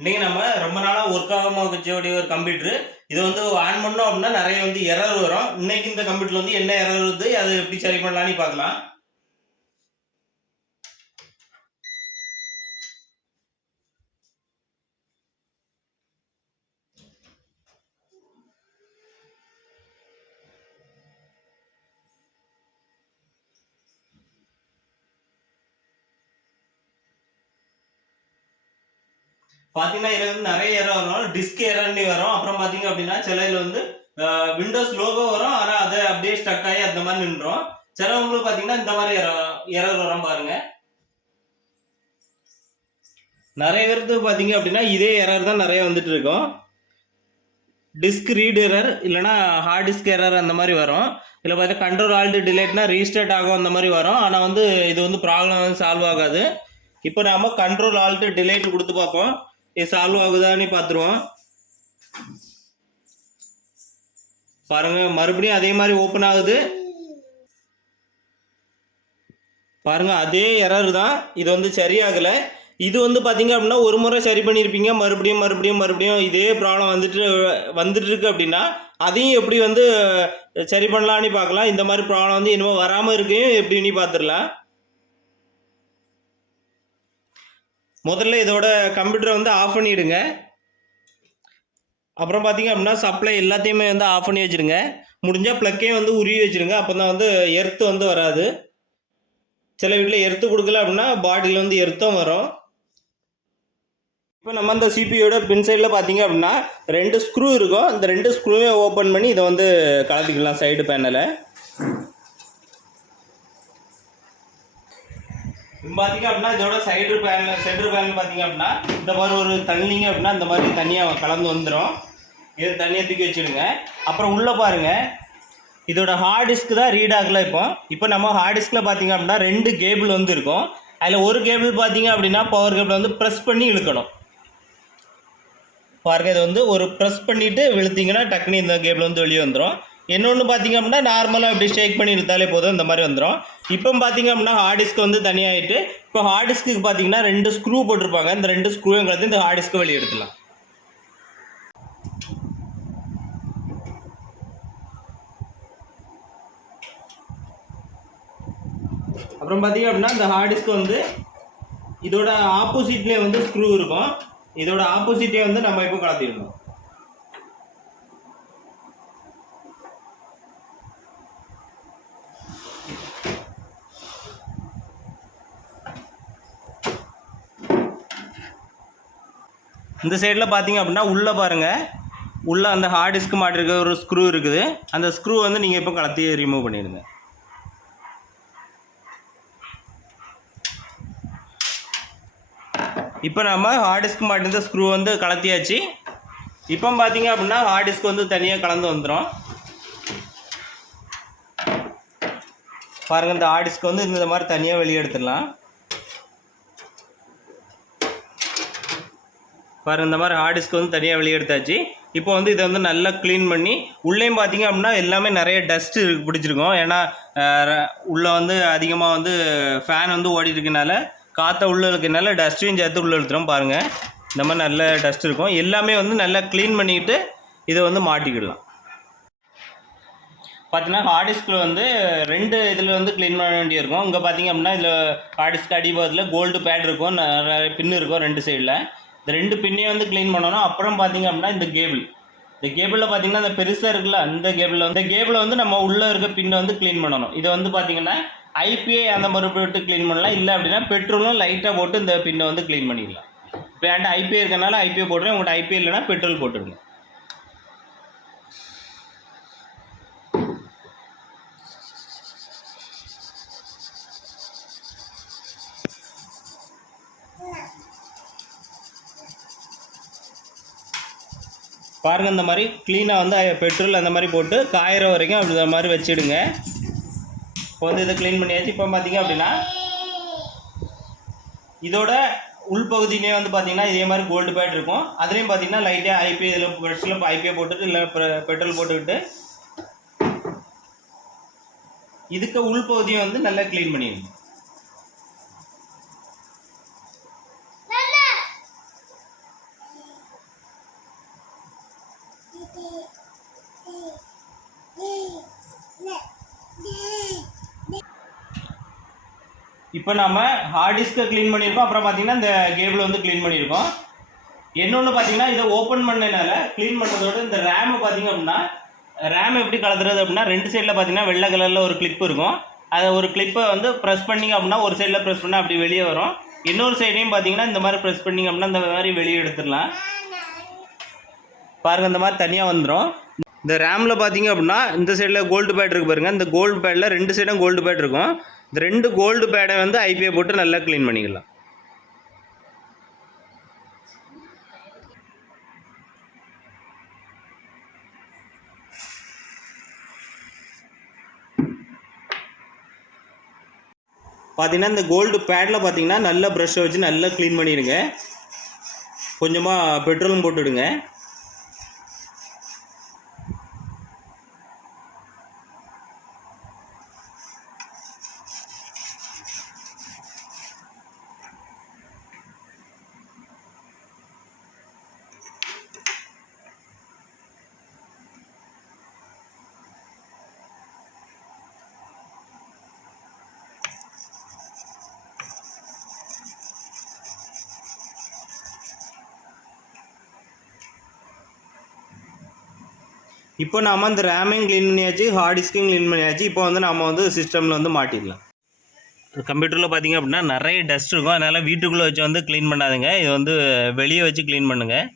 இன்னைக்கு நம்ம ரொம்ப நாளா ஒர்க் ஆகாம வச்சோடைய ஒரு கம்ப்யூட்டர் இது வந்து ஆன் பண்ணோம் அப்படின்னா நிறைய வந்து எரர் வரும். இன்னைக்கு இந்த கம்ப்யூட்டர்ல வந்து என்ன எரர் வருது, அதை எப்படி சரி பண்ணலாம்னு பார்க்கலாம். பாத்தீங்கன்னா இதுல வந்து நிறைய எரர் வரும். டிஸ்க் எரர்னு வரும். அப்புறம் பாத்தீங்க அப்படின்னா சில இதுல வந்து விண்டோஸ் லோகோ வரும், ஆனா அதை அப்படியே ஸ்டக் ஆகி அந்த மாதிரி நின்றோம். சிலவங்களுக்கு பாத்தீங்கன்னா இந்த மாதிரி எரர் வரும் பாருங்க. நிறைய பேருக்கு பாத்தீங்க அப்படின்னா இதே எரர் தான் நிறைய வந்துட்டு இருக்கும். டிஸ்க் ரீட் எரர் இல்லைனா ஹார்ட் டிஸ்க் எரர் அந்த மாதிரி வரும். இதில் பார்த்தா கண்ட்ரோல் ஆல்ட் டிலேட்னா ரீஸ்டார்ட் ஆகும் அந்த மாதிரி வரும். ஆனால் வந்து இது வந்து ப்ராப்ளம் வந்து சால்வ் ஆகாது. இப்போ நாம கண்ட்ரோல் ஆல்ட் டிலேட் கொடுத்து பார்ப்போம், இது சால்வ் ஆகுதான்னு பார்த்துருவோம். பாருங்க, மறுபடியும் அதே மாதிரி ஓப்பன் ஆகுது. பாருங்க, அதே எரர் தான். இது வந்து சரியாகலை. இது வந்து பார்த்தீங்க அப்படின்னா ஒரு முறை சரி பண்ணியிருப்பீங்க, மறுபடியும் மறுபடியும் மறுபடியும் இதே ப்ராப்ளம் வந்துட்டு இருக்கு அப்படின்னா அதையும் எப்படி வந்து சரி பண்ணலான்னு பார்க்கலாம். இந்த மாதிரி ப்ராப்ளம் வந்து இனிமேல் வராமல் இருக்கையும் எப்படின்னு பார்த்துடலாம். முதல்ல இதோட கம்ப்யூட்டரை வந்து ஆஃப் பண்ணிவிடுங்க. அப்புறம் பார்த்தீங்க அப்படின்னா சப்ளை எல்லாத்தையுமே வந்து ஆஃப் பண்ணி வச்சுருங்க. முடிஞ்சால் ப்ளக்கையும் வந்து உருவி வச்சுருங்க. அப்போ தான் வந்து எர்த்து வந்து வராது. சில வீட்டில் எர்த்து கொடுக்கல அப்படின்னா பாடியில் வந்து எர்த்தும் வரும். இப்போ நம்ம இந்த சிபியோட பின் சைடில் பார்த்தீங்க அப்படின்னா 2 ஸ்க்ரூ இருக்கும். இந்த 2 ஸ்க்ரூவே ஓப்பன் பண்ணி இதை வந்து கலப்பிக்கலாம் சைடு பேனலை. இப்போ பார்த்தீங்க அப்படின்னா இதோட சென்டர் பேனல் பார்த்தீங்க அப்படின்னா இந்த மாதிரி ஒரு தள்ளிங்க அப்படின்னா இந்த மாதிரி தனியாக கலந்து வந்துடும். இது தனியாக தூக்கி வச்சுடுங்க. அப்புறம் உள்ளே பாருங்கள், இதோட ஹார்ட் டிஸ்க் தான் ரீட் ஆகலை. இப்போ நம்ம ஹார்ட் டிஸ்கில் பார்த்தீங்க அப்படின்னா 2 கேபிள் வந்து இருக்கும். அதில் ஒரு கேபிள் பார்த்தீங்க அப்படின்னா பவர் கேபிள் வந்து ப்ரெஸ் பண்ணி இழுக்கணும். பாருங்கள், இதை வந்து ஒரு ப்ரெஸ் பண்ணிவிட்டு இழுத்திங்கன்னா டக்குனு இந்த கேபிள் வந்து வெளியே வந்துடும். இன்னொன்று பார்த்தீங்க அப்படின்னா நார்மலாக அப்படி ஷேக் பண்ணி இழுத்தாலே போதும், இந்த மாதிரி வந்துடும். இப்போ பார்த்தீங்க அப்படின்னா ஹார்ட் டிஸ்க் வந்து தனியாகிட்டு இப்போ ஹார்ட் டிஸ்க்கு பார்த்தீங்கன்னா 2 ஸ்க்ரூ போட்டிருப்பாங்க. இந்த 2 ஸ்க்ரூவும் கலந்து இந்த ஹார்ட் டிஸ்க்கு வெளியே எடுத்துலாம். அப்புறம் பார்த்தீங்க அப்படின்னா இந்த ஹார்ட் டிஸ்க் வந்து இதோட ஆப்போசிட்லேயே வந்து ஸ்க்ரூ இருக்கும். இதோட ஆப்போசிட்டே வந்து நம்ம இப்போ கலத்திடணும். இந்த சைடில் பார்த்தீங்க அப்படின்னா உள்ளே பாருங்கள், உள்ளே அந்த ஹார்ட் டிஸ்க் மாட்டிருக்க ஒரு ஸ்க்ரூ இருக்குது. அந்த ஸ்க்ரூ வந்து நீங்கள் இப்போ கலத்தி ரிமூவ் பண்ணிடுங்க. இப்போ நம்ம ஹார்ட் டிஸ்க் மாட்டிருந்த ஸ்க்ரூ வந்து கலத்தியாச்சு. இப்போ பார்த்தீங்க அப்படின்னா ஹார்ட் டிஸ்க் வந்து தனியாக கலந்து வந்துடும். பாருங்கள், இந்த ஹார்ட் டிஸ்க் வந்து இந்த மாதிரி தனியாக வெளியே எடுத்துடலாம். பாருங்கள், இந்த மாதிரி ஹார்ட் டிஸ்க் வந்து தனியாக வெளியே எடுத்தாச்சு. இப்போ வந்து இதை வந்து நல்லா க்ளீன் பண்ணி உள்ளேயும் பார்த்தீங்க அப்படின்னா எல்லாமே நிறைய டஸ்ட்டு பிடிச்சிருக்கும். ஏன்னா உள்ளே வந்து அதிகமாக வந்து ஃபேன் வந்து ஓடிட்டு இருக்கனால காற்றை உள்ளே இருக்கிறதுனால டஸ்ட்டையும் சேர்த்து உள்ளே எடுத்துரும். பாருங்கள், இந்த மாதிரி நல்ல டஸ்ட் இருக்கும். எல்லாமே வந்து நல்லா க்ளீன் பண்ணிவிட்டு இதை வந்து மாட்டிக்கிடலாம். பார்த்தீங்கன்னா ஹார்ட் டிஸ்கில் வந்து 2 இதில் வந்து க்ளீன் பண்ண வேண்டியிருக்கும். இங்கே பார்த்தீங்க அப்படின்னா இதில் ஹார்ட் டிஸ்க் அடிபாகத்தில் கோல்டு பேட் இருக்கும், நிறைய பின்னு இருக்கும் 2 சைடில். இந்த 2 பின்னையும் வந்து க்ளீன் பண்ணணும். அப்புறம் பார்த்தீங்க அப்படின்னா இந்த கேபிளில் பார்த்தீங்கன்னா இந்த பெருசாக இருக்குல்ல, இந்த கேபிளை வந்து நம்ம உள்ளே இருக்க பின்னை வந்து க்ளீன் பண்ணணும். இதை வந்து பார்த்தீங்கன்னா ஐபிஐ அந்த மாதிரி போட்டு க்ளீன் பண்ணலாம். இல்லை அப்படின்னா பெட்ரோலும் லைட்டாக போட்டு இந்த பின்னை வந்து க்ளீன் பண்ணிடலாம். இப்போ என்கிட்ட ஐபிஐ இருக்கனால ஐபிஐ போட்டுறேன். உங்கள்கிட்ட ஐபிஐ இல்லைன்னா பெட்ரோல் போட்டுருங்க. பாருங்கள், இந்த மாதிரி க்ளீனாக வந்து பெட்ரோல் அந்த மாதிரி போட்டு காயிற வரைக்கும் அப்படி இந்த மாதிரி வச்சுடுங்க. இப்போ வந்து இதை க்ளீன் பண்ணியாச்சு. இப்போ பார்த்தீங்க அப்படின்னா இதோட உள்பகுதியிலே வந்து பார்த்தீங்கன்னா இதே மாதிரி கோல்டு பேட் இருக்கும். அதுலேயும் பார்த்தீங்கன்னா லைட்டாக ஐபிஐ இதில் கடைசியில் ஐபிஐ போட்டுட்டு இல்லை பெட்ரோல் போட்டுக்கிட்டு இதுக்கு உள்பகுதியை வந்து நல்லா க்ளீன் பண்ணிடுங்க. இப்போ நம்ம ஹார்ட் டிஸ்கை க்ளீன் பண்ணியிருக்கோம். அப்புறம் பார்த்தீங்கன்னா இந்த கேபிள் வந்து க்ளீன் பண்ணியிருக்கோம். இன்னொன்று பார்த்தீங்கன்னா இதை ஓப்பன் பண்ணனால க்ளீன் பண்ணுறதோட இந்த ரேமை பார்த்தீங்க அப்படின்னா ரேம் எப்படி கலந்துறது அப்படின்னா ரெண்டு சைடில் பார்த்தீங்கன்னா வெள்ளை கலரில் ஒரு கிளிப் இருக்கும். அதை ஒரு கிளிப்பை வந்து ப்ரெஸ் பண்ணிங்க அப்படின்னா ஒரு சைடில் ப்ரெஸ் பண்ணால் அப்படி வெளியே வரும். இன்னொரு சைடையும் பார்த்தீங்கன்னா இந்த மாதிரி ப்ரெஸ் பண்ணிங்க அப்படின்னா இந்த மாதிரி வெளியே எடுத்துடலாம். பாருங்கள் இந்த மாதிரி தனியாக வந்துடும். இந்த ரேமில் பார்த்தீங்க அப்படின்னா இந்த சைடில் கோல்டு பேட் இருக்குது பாருங்கள். இந்த கோல்டு பேடில் ரெண்டு சைடும் கோல்டு பேட் இருக்கும். இந்த ரெண்டு கோல்டு பேடை வந்து ஐபிஐ போட்டு நல்லா க்ளீன் பண்ணிக்கலாம். பார்த்தீங்கன்னா இந்த கோல்டு பேடில் பார்த்தீங்கன்னா நல்ல ப்ரஷ்ஷை வச்சு நல்லா க்ளீன் பண்ணிடுங்க. கொஞ்சமாக பெட்ரோலும் போட்டுவிடுங்க. இப்போ நாம் இந்த ரேமையும் க்ளீன் பண்ணியாச்சு, ஹார்ட் டிஸ்கையும் க்ளீன் பண்ணியாச்சு. இப்போ வந்து நம்ம வந்து சிஸ்டமில் வந்து மாட்டிடலாம். கம்ப்யூட்டரில் பார்த்திங்க அப்படின்னா நிறைய டஸ்ட் இருக்கும். அதனால் வீட்டுக்குள்ளே வச்சு வந்து க்ளீன் பண்ணாதுங்க. இது வந்து வெளியே வச்சு க்ளீன் பண்ணுங்கள்.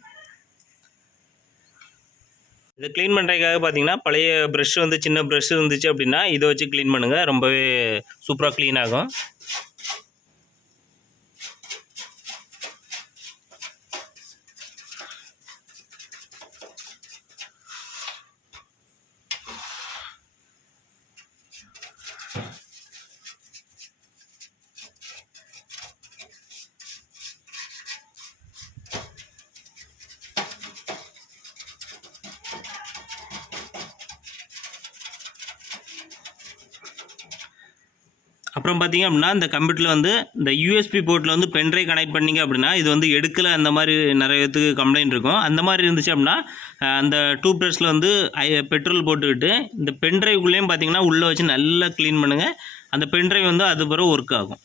இதை க்ளீன் பண்ணுறதுக்காக பார்த்தீங்கன்னா பழைய ப்ரஷ் வந்து சின்ன ப்ரஷ் இருந்துச்சு அப்படின்னா இதை வச்சு க்ளீன் பண்ணுங்கள். ரொம்பவே சூப்பராக க்ளீன் ஆகும். அப்புறம் பார்த்திங்க அப்படின்னா இந்த கம்ப்யூட்டரில் வந்து இந்த யூஎஸ்பி போர்ட்டில் வந்து பென்ட்ரைவ் கனெக்ட் பண்ணிங்க அப்படின்னா இது வந்து எடுக்கலை, அந்த மாதிரி நிறைய பேத்துக்கு கம்ப்ளைண்ட் இருக்கும். அந்த மாதிரி இருந்துச்சு அப்படின்னா அந்த டூ ப்ரஷில் வந்து பெட்ரோல் போட்டுக்கிட்டு இந்த பென்ட்ரைவுக்குள்ளேயும் பார்த்திங்கன்னா உள்ளே வச்சு நல்லா க்ளீன் பண்ணுங்கள். அந்த பென்ட்ரைவ் வந்து அது பிறகு ஒர்க் ஆகும்.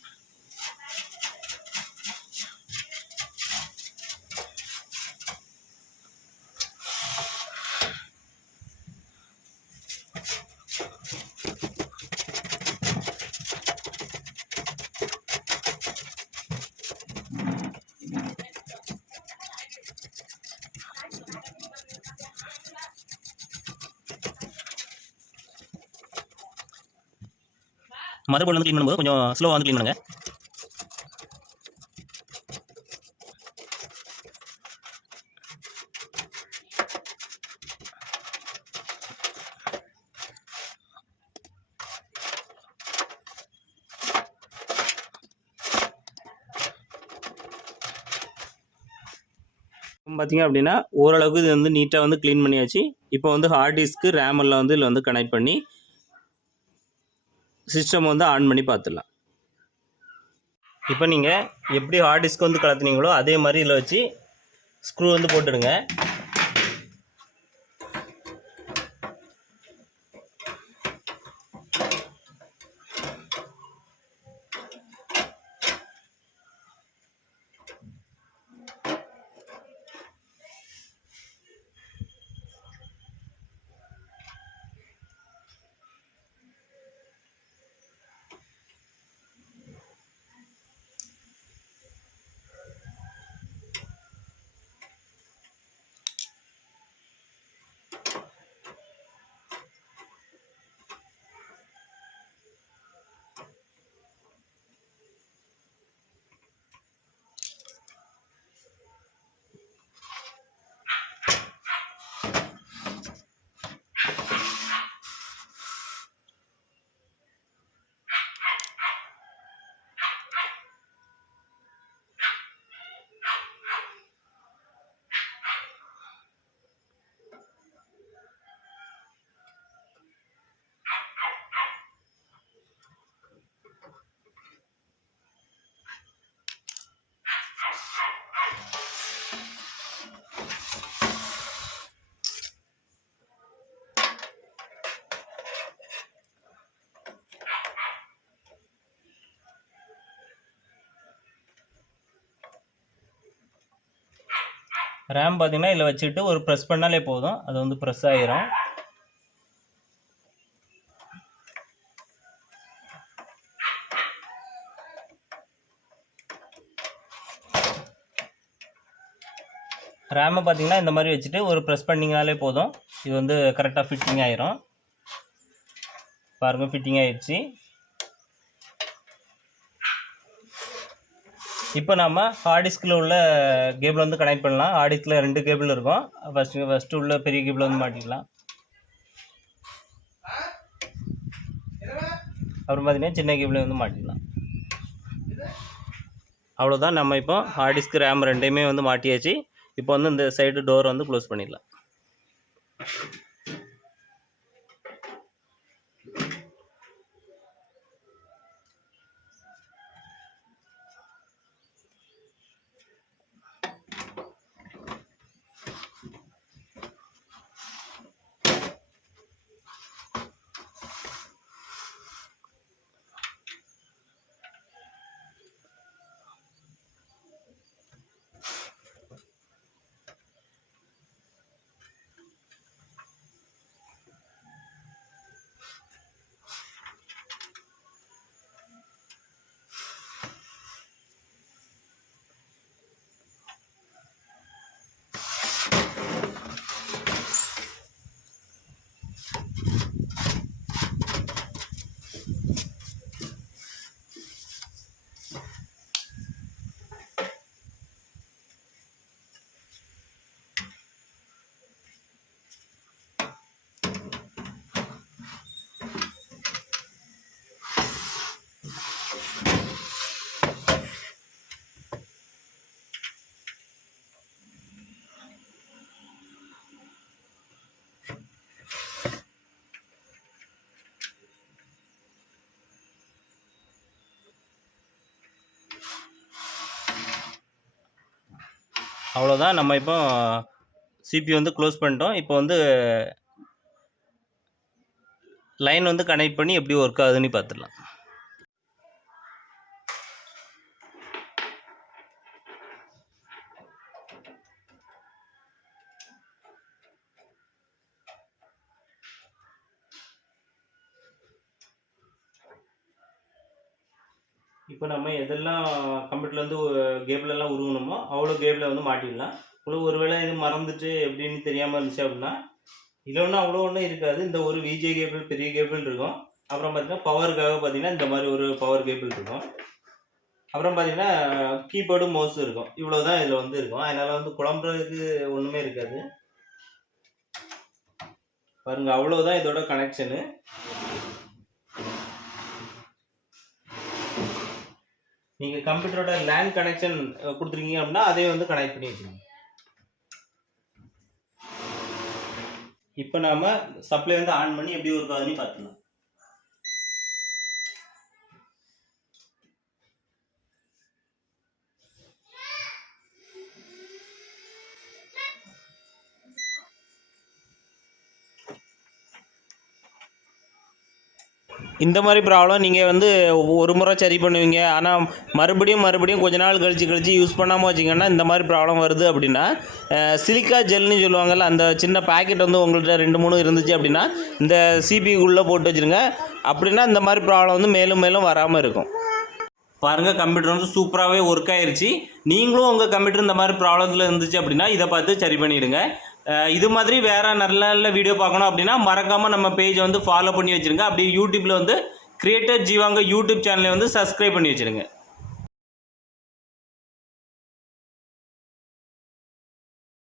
மதர் போர்டு வந்து க்ளீன் பண்ணும்போது கொஞ்சம் ஸ்லோவாக வந்து க்ளீன் பண்ணுங்கள். பார்த்திங்க அப்படின்னா ஓரளவுக்கு இது வந்து நீட்டாக வந்து க்ளீன் பண்ணியாச்சு. இப்போ வந்து ஹார்ட் டிஸ்க்கு ரேம் எல்லாம் வந்து இதில் வந்து கனெக்ட் பண்ணி சிஸ்டம் வந்து ஆன் பண்ணி பார்த்துடலாம். இப்போ நீங்கள் எப்படி ஹார்ட் டிஸ்க் வந்து கலத்துனீங்களோ அதே மாதிரி இதில் வச்சு ஸ்க்ரூ வந்து போட்டுடுங்க. ரேம் பார்த்தீங்கன்னா இதில் வச்சுட்டு ஒரு ப்ரெஸ் பண்ணாலே போதும், அது வந்து ப்ரெஸ் ஆகிரும். ரேமை பார்த்தீங்கன்னா இந்த மாதிரி வச்சுட்டு ஒரு ப்ரெஸ் பண்ணிங்கனாலே போதும், இது வந்து கரெக்டாக ஃபிட்டிங் ஆகிரும். பாருங்கள், ஃபிட்டிங் ஆகிடுச்சு. இப்போ நம்ம ஹார்ட் டிஸ்கில் உள்ள கேபிள் வந்து கனெக்ட் பண்ணலாம். ஹார்ட் டிஸ்கில் 2 கேபிள் இருக்கும். ஃபஸ்ட்டு உள்ள பெரிய கேபிள் வந்து மாட்டிக்கலாம். அப்புறம் பார்த்தீங்கன்னா சின்ன கேபிள் வந்து மாட்டிக்கலாம். அவ்வளோதான். நம்ம இப்போ ஹார்ட் டிஸ்க் ரேம் 2மே வந்து மாட்டியாச்சு. இப்போ வந்து இந்த சைடு டோர் வந்து க்ளோஸ் பண்ணிடலாம். அவ்வளோதான். நம்ம இப்போ சிபி வந்து க்ளோஸ் பண்ணிட்டோம். இப்போ வந்து லைன் வந்து கனெக்ட் பண்ணி எப்படி ஒர்க் ஆகுதுன்னு பார்த்துடலாம். இப்போ நம்ம எதெல்லாம் கம்ப்யூட்டர்லேருந்து கேபிளெல்லாம் உருவணுமோ அவ்வளோ கேபிளை வந்து மாட்டிடலாம். ஒருவேளை இது மறந்துட்டு எப்படின்னு தெரியாமல் இருந்துச்சு அப்படின்னா இதில் ஒன்றும் அவ்வளோ ஒன்றும் இருக்காது. இந்த ஒரு விஜே கேபிள், பெரிய கேபிள் இருக்கும். அப்புறம் பார்த்திங்கன்னா பவருக்காக பார்த்திங்கன்னா இந்த மாதிரி ஒரு பவர் கேபிள் இருக்கும். அப்புறம் பார்த்திங்கன்னா கீபோர்டு, மவுஸ் இருக்கும். இவ்வளோ தான் இதில் வந்து இருக்கும். அதனால் வந்து குழம்புறதுக்கு ஒன்றுமே இருக்காது. பாருங்கள், அவ்வளோதான் இதோட கனெக்ஷனு. நீங்கள் கம்ப்யூட்டரோட லேண்ட் கனெக்ஷன் கொடுத்துருக்கீங்க அப்படின்னா அதையும் வந்து கனெக்ட் பண்ணி வச்சுக்கோங்க. இப்போ நாம் சப்ளை வந்து ஆன் பண்ணி எப்படி ஒர்க் ஆகுதுன்னு பார்த்துக்கலாம். இந்த மாதிரி ப்ராப்ளம் நீங்கள் வந்து ஒரு முறை சரி பண்ணுவீங்க, ஆனால் மறுபடியும் கொஞ்ச நாள் கழித்து யூஸ் பண்ணாமல் வச்சிங்கன்னா இந்த மாதிரி ப்ராப்ளம் வருது அப்படின்னா சிலிக்கா ஜெல்னு சொல்லுவாங்கள்ல, அந்த சின்ன பேக்கெட் வந்து உங்கள்கிட்ட 2-3 இருந்துச்சு அப்படின்னா இந்த சிபிக்குள்ளே போட்டு வச்சுருங்க. அப்படின்னா இந்த மாதிரி ப்ராப்ளம் வந்து மேலும் வராமல் இருக்கும். பாருங்கள், கம்ப்யூட்டர் வந்து சூப்பராகவே ஒர்க் ஆயிடுச்சு. நீங்களும் உங்கள் கம்ப்யூட்டர் இந்த மாதிரி ப்ராப்ளத்தில் இருந்துச்சு அப்படின்னா இதை பார்த்து சரி பண்ணிவிடுங்க. இது மாதிரி வேறு நல்ல வீடியோ பார்க்கணும் அப்படின்னா மறக்காமல் நம்ம பேஜை வந்து ஃபாலோ பண்ணி வச்சுருங்க. அப்படி யூடியூப்பில் வந்து கிரியேட்டர் ஜீவாங்க யூடியூப் சேனலை வந்து சப்ஸ்கிரைப் பண்ணி வச்சுருங்க.